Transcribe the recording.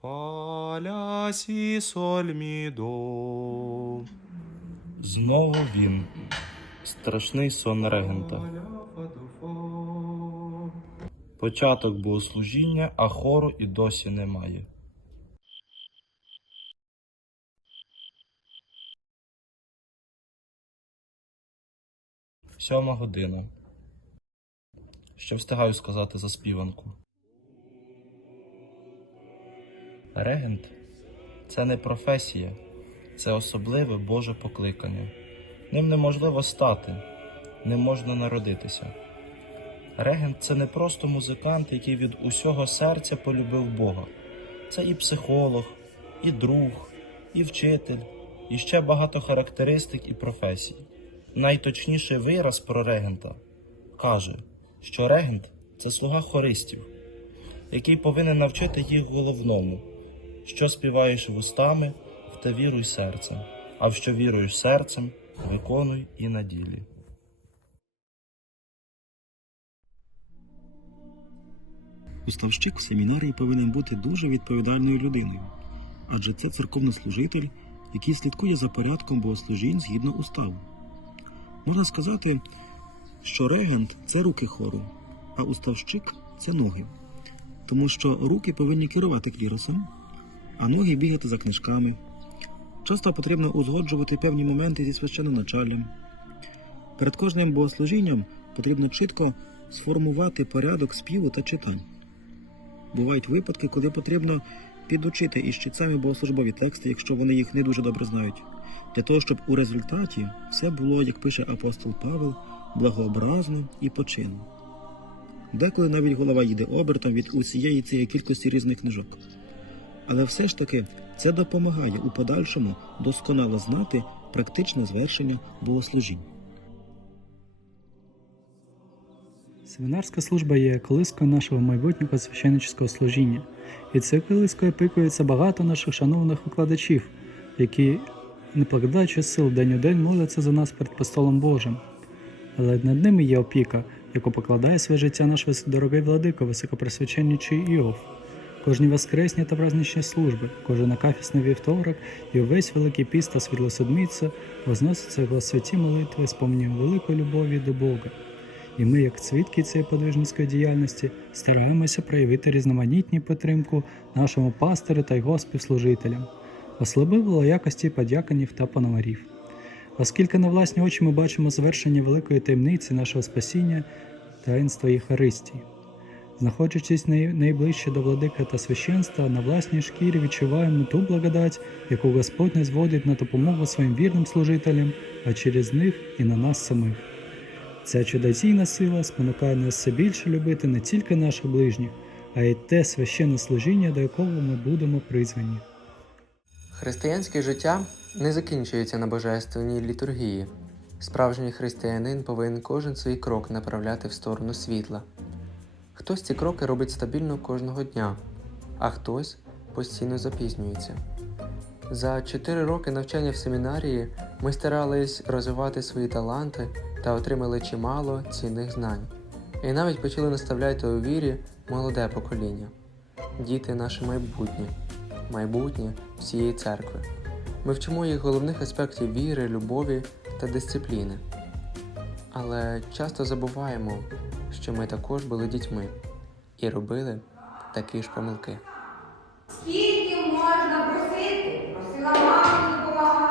Фа, ля, сі, соль, мі, до. Знову він. Страшний сон регента. Початок богослужіння, а хору і досі немає. Сьома година. Що встигаю сказати за співанку? Регент це не професія, це особливе Боже покликання. Ним неможливо стати, не можна народитися. Регент це не просто музикант, який від усього серця полюбив Бога. Це і психолог, і друг, і вчитель, і ще багато характеристик і професій. Найточніший вираз про регента каже, що регент це слуга хористів, який повинен навчити їх головному, що співаєш вустами, в те віруй серцем, а в що віруєш серцем, виконуй і на ділі. Уставщик в семінарії повинен бути дуже відповідальною людиною, адже це церковнослужитель, який слідкує за порядком богослужінь згідно уставу. Можна сказати, що регент це руки хору, а уставщик це ноги, тому що руки повинні керувати кліросом, а ноги бігати за книжками. Часто потрібно узгоджувати певні моменти зі священноначаллям. Перед кожним богослужінням потрібно чітко сформувати порядок співу та читань. Бувають випадки, коли потрібно підучити із читцями богослужбові тексти, якщо вони їх не дуже добре знають, для того, щоб у результаті все було, як пише апостол Павел, благообразно і по чину. Деколи навіть голова їде обертом від усієї цієї кількості різних книжок. Але все ж таки це допомагає у подальшому досконало знати практичне звершення богослужінь. Семінарська служба є колискою нашого майбутнього священнического служіння, і це колискою опікується багато наших шановних викладачів, які, не покладаючи сил день у день, моляться за нас перед престолом Божим. Але над ними є опіка, яку покладає своє життя наш дорогий владико, високопресвященничий Іов. Кожні воскресні та праздничні служби, кожен акафісний вівторок і увесь Великий піст та світлоседмиця возносяться його святі молитви з помнім великої любові до Бога. І ми, як свідки цієї подвижницької діяльності, стараємося проявити різноманітні підтримку нашому пастирю та його співслужителям, особливо якості подяканів та пономарів. Оскільки на власні очі ми бачимо звершення великої таємниці нашого спасіння таїнства Єхаристії. Знаходячись най- найближче до владика та священства, на власній шкірі відчуваємо ту благодать, яку Господь не зводить на допомогу своїм вірним служителям, а через них і на нас самих. Ця чудодійна сила спонукає нас все більше любити не тільки наших ближніх, а й те священне служіння, до якого ми будемо призвані. Християнське життя не закінчується на божественній літургії. Справжній християнин повинен кожен свій крок направляти в сторону світла. Хтось ці кроки робить стабільно кожного дня, а хтось постійно запізнюється. За 4 роки навчання в семінарії ми старались розвивати свої таланти та отримали чимало цінних знань. І навіть почали наставляти у вірі молоде покоління. Діти наше майбутнє, майбутнє всієї церкви. Ми вчимо їх головних аспектів віри, любові та дисципліни. Але часто забуваємо, що ми також були дітьми і робили такі ж помилки. Скільки можна просити? Просила мама